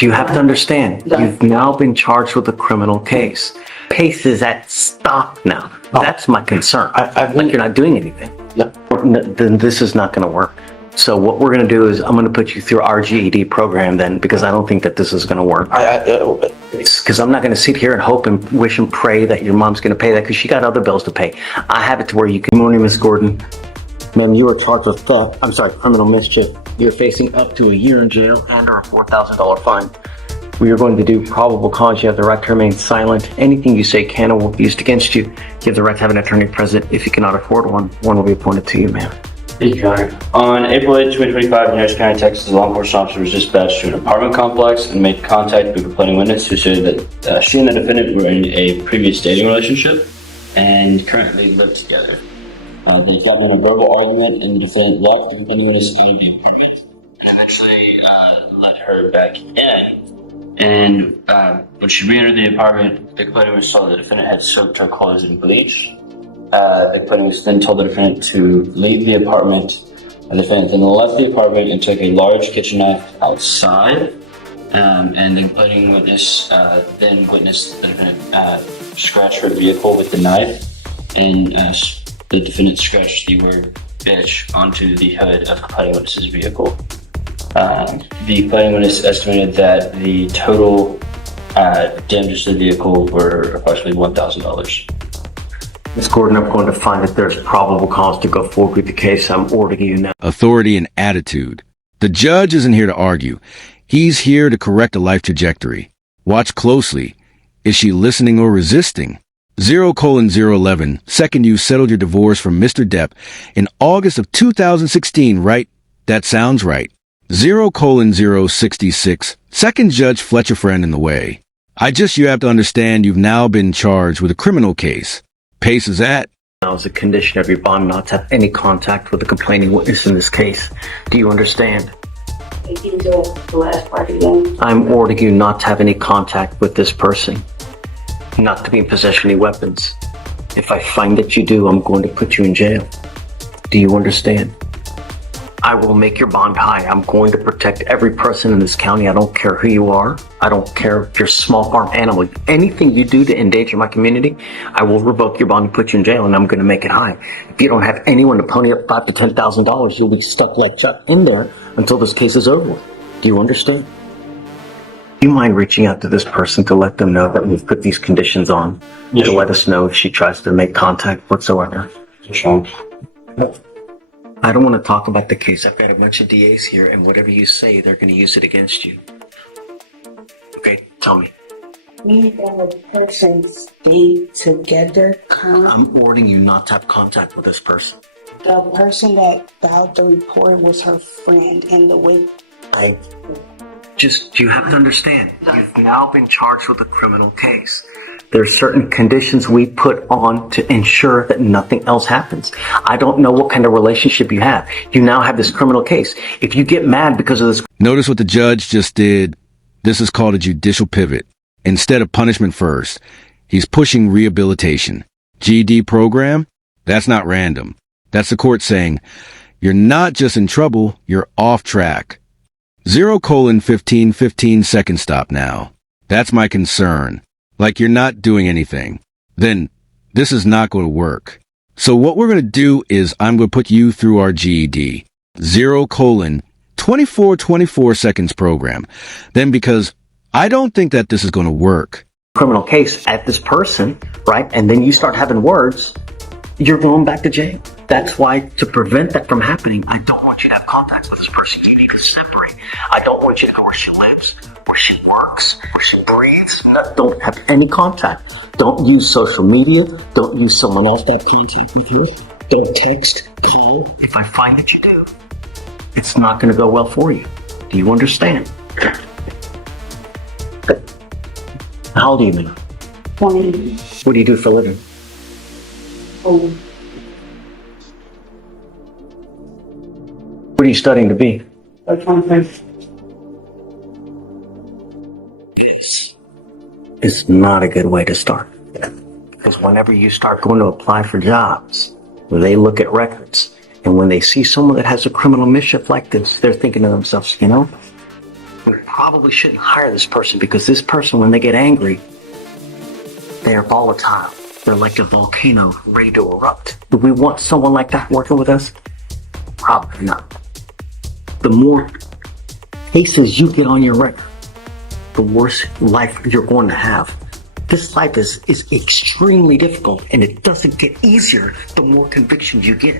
You have to understand, you've now been charged with a criminal case. Case is at stop now. That's my concern. You're not doing anything. Yeah. Then this is not going to work. So what we're going to do is I'm going to put you through our GED program then, because I don't think that this is going to work. Because I'm not going to sit here and hope and wish and pray that your mom's going to pay that, because she got other bills to pay. I have it to where you can. Good morning, Miss Gordon. Ma'am, you are charged with criminal mischief. You're facing up to a year in jail and or a $4,000 fine. We are going to do probable cause. You have the right to remain silent. Anything you say can or will be used against you. You have the right to have an attorney present. If you cannot afford one, one will be appointed to you, ma'am. Thank you, Your Honor. On April 8, 2025, in Harris County, Texas, a law enforcement officer was dispatched to an apartment complex and made contact with a complaining witness who said that she and the defendant were in a previous dating relationship and currently live together. They got in a verbal argument, and the defendant locked the complaining witness out of the apartment and eventually let her back in. And when she re-entered the apartment, the complaining witness saw the defendant had soaked her clothes in bleach. The complaining witness then told the defendant to leave the apartment. The defendant then left the apartment and took a large kitchen knife outside. And the complaining witness then witnessed the defendant scratch her vehicle with the knife, and the defendant scratched the word bitch onto the hood of the complaining witness's vehicle. The complaining witness estimated that the total damages to the vehicle were approximately $1,000. Ms. Gordon, I'm going to find that there's probable cause to go forward with the case. I'm ordering you now. Authority and attitude. The judge isn't here to argue. He's here to correct a life trajectory. Watch closely. Is she listening or resisting? 0:011, second you settled your divorce from Mr. Depp in August of 2016, right? That sounds right. 0:066, second Judge Fleischer friend in the way. You have to understand you've now been charged with a criminal case. Pace is at. Now, as a condition of your bond, not to have any contact with the complaining witness in this case. Do you understand? You do the last part again. I'm ordering you not to have any contact with this person. Not to be in possession of any weapons. If I find that you do, I'm going to put you in jail. Do you understand? I will make your bond high. I'm going to protect every person in this county. I don't care who you are. I don't care if you're a small farm animal. Anything you do to endanger my community, I will revoke your bond and put you in jail, and I'm going to make it high. If you don't have anyone to pony up $5,000 to $10,000, you'll be stuck like Chuck in there until this case is over with. Do you understand? Do you mind reaching out to this person to let them know that we've put these conditions on, to let us know if she tries to make contact whatsoever? Sure. I don't want to talk about the case. I've got a bunch of DAs here, and whatever you say, they're going to use it against you. Okay, tell me. Me and the person stay together currently. I'm ordering you not to have contact with this person. The person that filed the report was her friend in the way. You have to understand, you've now been charged with a criminal case. There are certain conditions we put on to ensure that nothing else happens. I don't know what kind of relationship you have. You now have this criminal case. If you get mad because of this... Notice what the judge just did. This is called a judicial pivot. Instead of punishment first, he's pushing rehabilitation. GED program? That's not random. That's the court saying, you're not just in trouble, you're off track. 0:15, second stop now. That's my concern. Like you're not doing anything. Then this is not going to work. So what we're going to do is I'm going to put you through our GED. 0:24 seconds program. Then because I don't think that this is going to work. Criminal case at this person, right? And then you start having words, you're going back to jail. That's why, to prevent that from happening, I don't want you to have contacts with this person. You need to separate. I don't want you to know where she lives, where she works, where she breathes. No, don't have any contact. Don't use social media. Don't use someone else to have contact with you. Don't text, call. If I find that you do, it's not going to go well for you. Do you understand? How old are you, man? 20. What do you do for a living? Oh, What are you studying to be? 25. It's not a good way to start. Because whenever you start going to apply for jobs, they look at records. And when they see someone that has a criminal mischief like this, they're thinking to themselves, probably shouldn't hire this person because this person, when they get angry, they're volatile. They're like a volcano ready to erupt. Do we want someone like that working with us? Probably not. The more cases you get on your record, the worse life you're going to have. This life is extremely difficult, and it doesn't get easier the more convictions you get.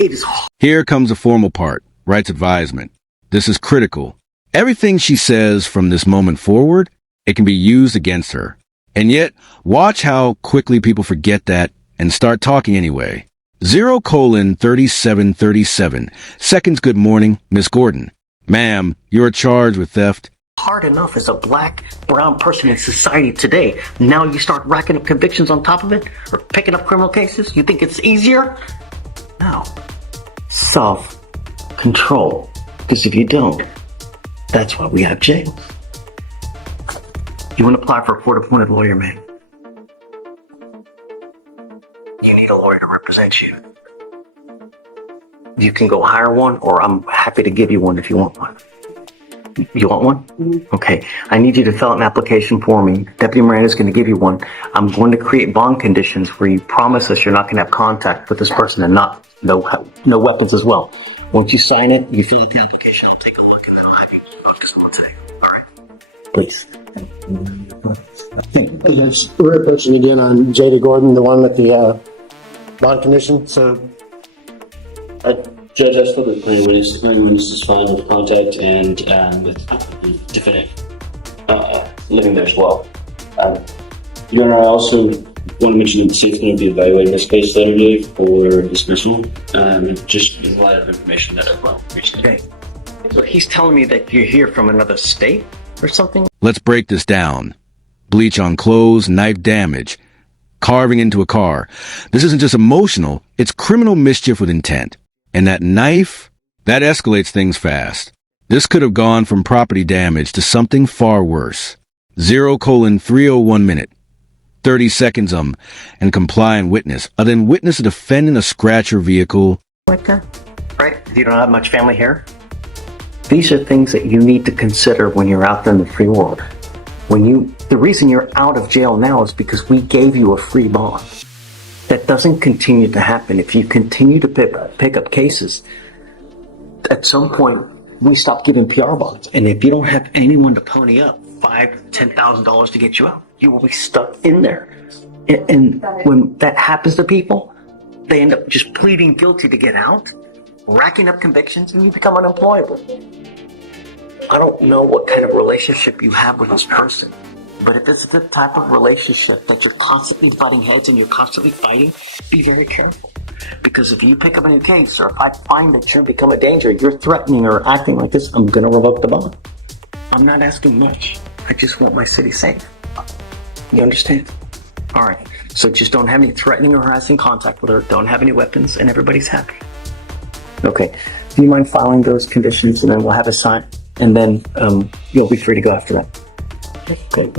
It is hard. Here comes the formal part, rights advisement. This is critical. Everything she says from this moment forward, it can be used against her. And yet, watch how quickly people forget that and start talking anyway. 0:3737. Seconds, good morning, Miss Gordon. Ma'am, you're charged with theft. Hard enough as a black, brown person in society today. Now you start racking up convictions on top of it, or picking up criminal cases? You think it's easier? No. Self-control. Because if you don't, that's why we have jails. You want to apply for a court-appointed lawyer, man? You need a lawyer to represent you. You can go hire one, or I'm happy to give you one if you want one. You want one? Okay. I need you to fill out an application for me. Deputy Miranda's going to give you one. I'm going to create bond conditions where you promise us you're not going to have contact with this person and no weapons as well. Once you sign it, you fill out the application. I'll take a look and I'll tell you. All right. Please. There's a person again on Jada Gordon, the one with the bond condition. So, Judge, I spoke with plain witness. The plain witness is fine with contact and with the defendant living there as well. Your Honor, I also want to mention that the state's going to be evaluating this case later today for dismissal, just in light of information that I've learned recently. Okay. So he's telling me that you're here from another state or something? Let's break this down. Bleach on clothes, knife damage, carving into a car. This isn't just emotional, it's criminal mischief with intent. And that knife, that escalates things fast. This could have gone from property damage to something far worse. 0:301 minute. 30 seconds, and complying witness. Then witness a defendant a scratch or vehicle. Like that? Right? You don't have much family here? These are things that you need to consider when you're out there in the free world. The reason you're out of jail now is because we gave you a free bond. That doesn't continue to happen. If you continue to pick up cases, at some point we stop giving PR bonds. And if you don't have anyone to pony up $5,000 to $10,000 to get you out, you will be stuck in there. And when that happens to people, they end up just pleading guilty to get out, racking up convictions, and you become unemployable. I don't know what kind of relationship you have with this person, but if it's the type of relationship that you're constantly butting heads and you're constantly fighting, be very careful. Because if you pick up a new case, or if I find that you're become a danger, you're threatening or acting like this, I'm going to revoke the bond. I'm not asking much. I just want my city safe. You understand? All right. So just don't have any threatening or harassing contact with her. Don't have any weapons, and everybody's happy. Okay. Do you mind filing those conditions, and then we'll have a sign, and then you'll be free to go after that. Okay.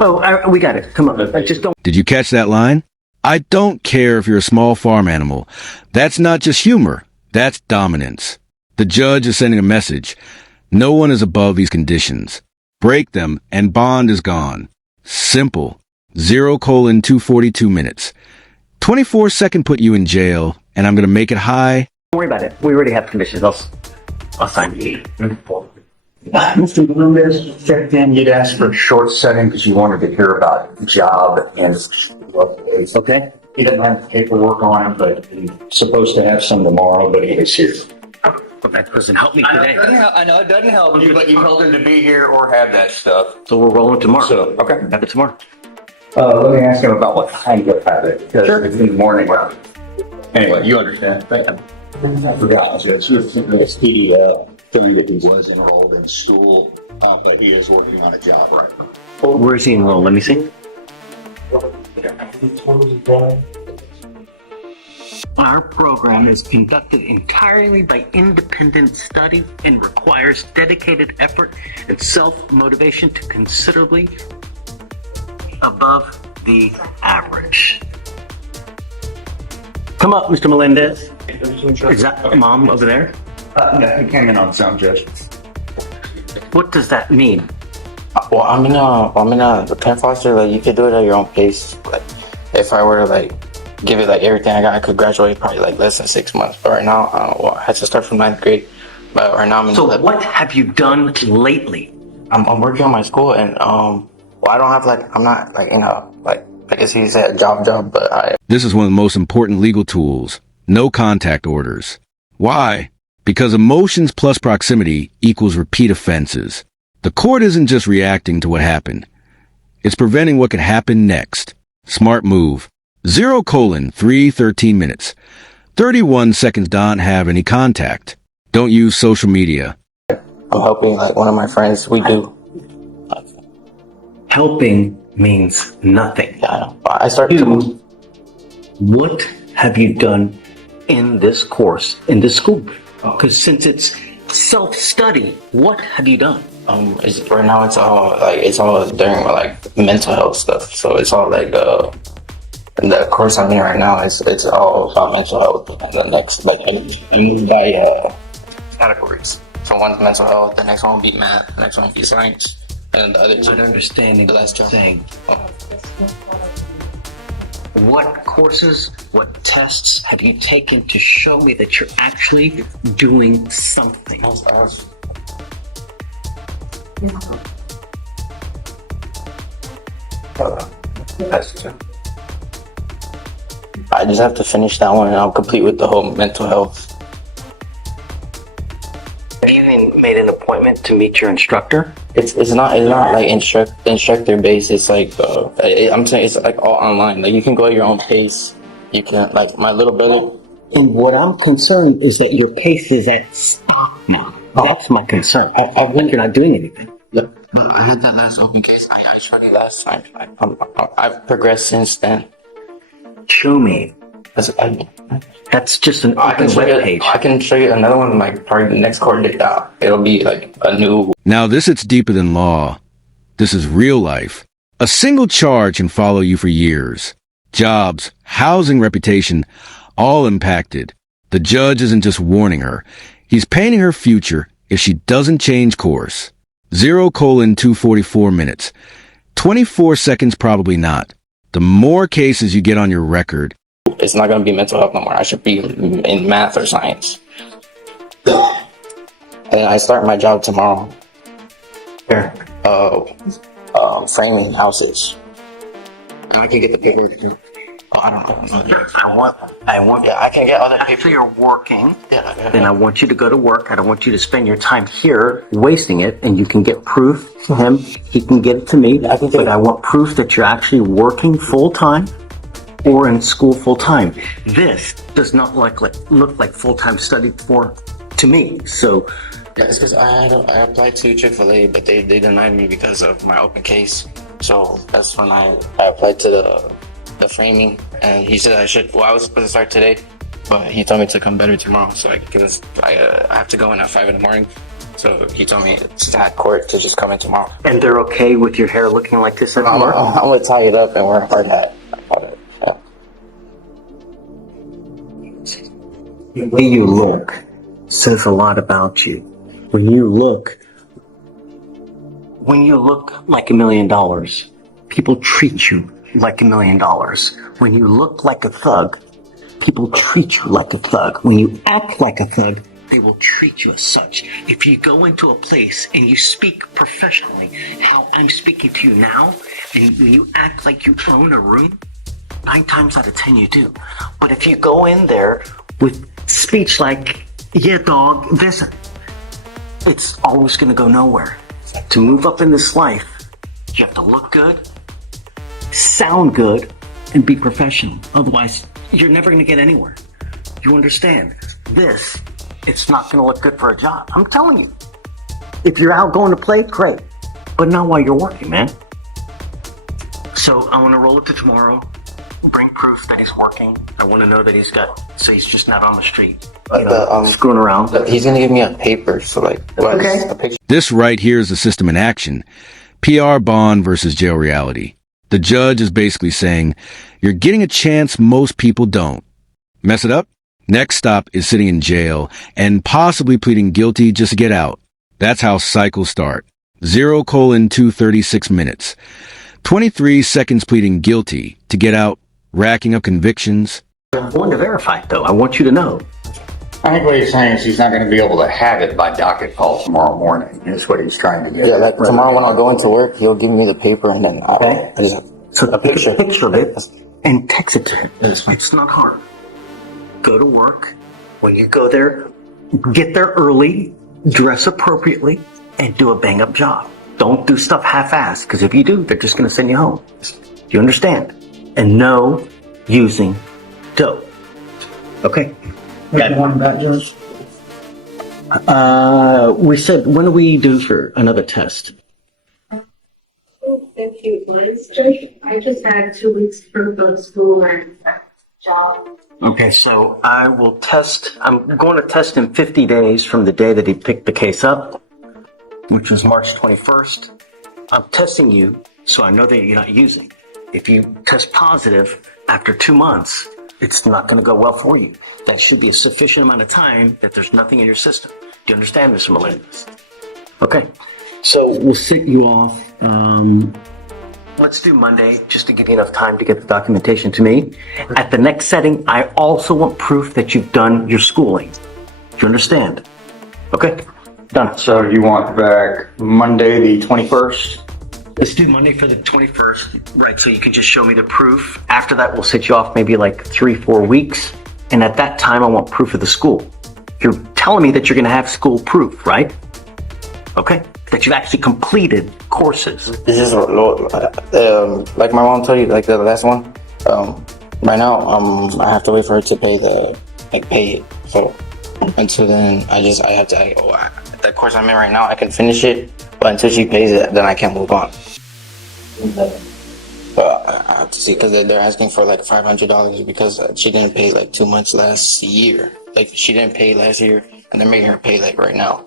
Oh, we got it. Come on. I just don't. Did you catch that line? I don't care if you're a small farm animal. That's not just humor. That's dominance. The judge is sending a message. No one is above these conditions. Break them and bond is gone. Simple. 0:242 minutes. 24-second put you in jail, and I'm going to make it high. Don't worry about it. We already have conditions. I'll sign it. Mr. Melendez checked in. You'd asked for a short setting because you wanted to hear about the job and Okay. he doesn't have the paperwork on him, but he's supposed to have some tomorrow, but he is here. But that doesn't help me today. I know it doesn't help you, but you told him to be here or have that stuff. So we're rolling tomorrow. So, okay. Have it tomorrow. Let me ask him about what time you'll have it. Because Sure. it's in the morning. Anyway, you understand. I forgot. It's he feeling that he was enrolled in school, but he is working on a job right now. Where is he enrolled? Let me see. Our program is conducted entirely by independent study and requires dedicated effort and self-motivation to considerably above the average. Come up, Mr. Melendez. Is that mom over there? No, he came in on his own, Judge. What does that mean? Well, I'm in a pen foster. Like, you could do it at your own pace. Like, if I were to like give it like everything I got, I could graduate probably like less than 6 months. But right now, I had to start from 9th grade. But right now I'm in. So what have you done lately? I'm working on my school, and well, I don't have like, I'm not like, like I guess you said job, but This is one of the most important legal tools. No contact orders. Why? Because emotions plus proximity equals repeat offenses. The court isn't just reacting to what happened. It's preventing what could happen next. Smart move. 0:3 13 minutes. 31 seconds don't have any contact. Don't use social media. I'm helping like one of my friends. We do. Helping means nothing. Yeah, I started to. What have you done in this course, in this school? Because since it's self-study, what have you done? Right now it's all during like mental health stuff. So it's all like the course I'm in right now it's all about mental health. And the next like I moved by categories. So one's mental health, the next one will be math, the next one will be science, and the other two. Not understanding the what last you're job. saying. What courses, what tests have you taken to show me that you're actually doing something? I just have to finish that one and I'll complete with the whole mental health. Have you even made an appointment to meet your instructor? It's not like instructor based. It's like I'm saying it's like all online. Like you can go at your own pace. You can like my little brother. And what I'm concerned is that your pace is at stop now. That's my concern. I think you're not doing anything. But I had that last open case. I tried it last time. I've progressed since then. Show me. That's just an open web page. I can show you another one. Like probably the next court date out. It'll be like a new. Now this hits deeper than law. This is real life. A single charge can follow you for years. Jobs, housing, reputation, all impacted. The judge isn't just warning her. He's painting her future if she doesn't change course. 0:244 minutes. 24 seconds probably not. The more cases you get on your record, It's not going to be mental health no more. I should be in math or science. And I start my job tomorrow. Here. Framing houses. I can get the paperwork too. Oh, I don't know. I want. Yeah, I can get other After paperwork. you're working, Yeah. then I want you to go to work. I don't want you to spend your time here wasting it, and you can get proof to him. He can get it to me, I can get but it. I want proof that you're actually working full-time or in school full-time. This does not look like full-time study to me. So Yeah, it's because I applied to Chick-fil-A, but they denied me because of my open case. So that's when I applied to the framing, and he said I was supposed to start today, but he told me to come better tomorrow. So I have to go in at 5 in the morning. So he told me it's at court to just come in tomorrow. and they're okay with your hair looking like this I'm anymore? gonna tie it up and wear a hard hat. Yeah. The way you look says a lot about you. When you look like $1 million, people treat you like $1 million. When you look like a thug, people treat you like a thug. When you act like a thug, they will treat you as such. If you go into a place and you speak professionally, how I'm speaking to you now, and when you act like you own a room, 9 times out of 10 you do. But if you go in there with speech like, yeah, dog, this, it's always going to go nowhere. To move up in this life, you have to look good, sound good, and be professional. Otherwise, you're never going to get anywhere. You understand? This, it's not going to look good for a job. I'm telling you. If you're out going to play, great. But not while you're working, man. So I want to roll it to tomorrow. Bring proof that he's working. I want to know that so he's just not on the street, screwing around. He's gonna give me a paper, so like, Okay. a picture. this right here is the system in action. PR bond versus jail reality. The judge is basically saying, you're getting a chance most people don't. Mess it up? Next stop is sitting in jail and possibly pleading guilty just to get out. That's how cycles start. 0:236 minutes. 23 seconds pleading guilty to get out, racking up convictions. I'm going to verify it, though. I want you to know. I think what he's saying is he's not going to be able to have it by docket call tomorrow morning, is what he's trying to get. Yeah, like tomorrow when I go into work, he'll give me the paper and then I just have So a picture. take a picture of it and text it to him. It's not hard. Go to work. When you go there, get there early, dress appropriately, and do a bang-up job. Don't do stuff half-assed, because if you do, they're just going to send you home. Do you understand? And no using dope. Okay? We said, when do we do for another test? A few months. I just had 2 weeks proof of school and job. Okay, so I'm going to test him 50 days from the day that he picked the case up, which was March 21st. I'm testing you so I know that you're not using. If you test positive after 2 months, it's not going to go well for you. That should be a sufficient amount of time that there's nothing in your system. Do you understand, Mr. Melendez? Okay, so we'll sit you off. Let's do Monday, just to give you enough time to get the documentation to me. At the next setting, I also want proof that you've done your schooling. Do you understand? Okay, done. So you want back Monday, the 21st? Let's do Monday for the 21st, right, so you can just show me the proof. After that, we'll sit you off maybe like 3-4 weeks. And at that time, I want proof of the school. You're telling me that you're going to have school proof, right? Okay, that you've actually completed courses. This is like my mom told you, like the last one. Right now, I have to wait for her to pay it. So until then, I have to. That course I'm in right now, I can finish it, but until she pays it, then I can't move on. But I have to see because they're asking for like $500 because she didn't pay like 2 months last year. Like she didn't pay last year, and they're making her pay like right now.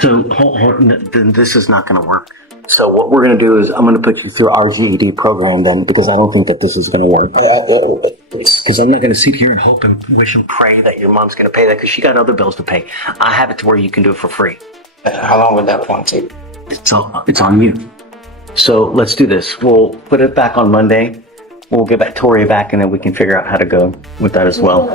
So then this is not going to work. So what we're going to do is I'm going to put you through our GED program then, because I don't think that this is going to work. Because I'm not going to sit here and hope and wish and pray that your mom's going to pay that, because she got other bills to pay. I have it to where you can do it for free. How long would that one take? It's on you. So let's do this. We'll put it back on Monday. We'll get back Tori back, and then we can figure out how to go with that as well.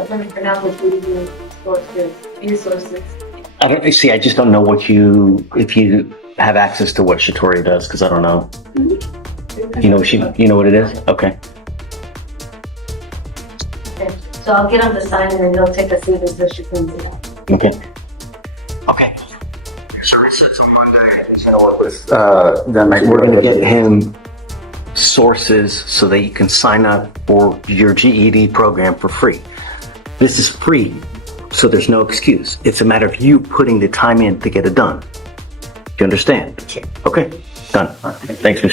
I just don't know if you have access to what Shatori does, because I don't know. You know what it is? Okay. So I'll get them to sign and then they'll take a seat until she cleans it up. Okay. Okay. We're going to get him sources so that you can sign up for your GED program for free. This is free, so there's no excuse. It's a matter of you putting the time in to get it done. Do you understand? Okay, done. Thanks, Mr.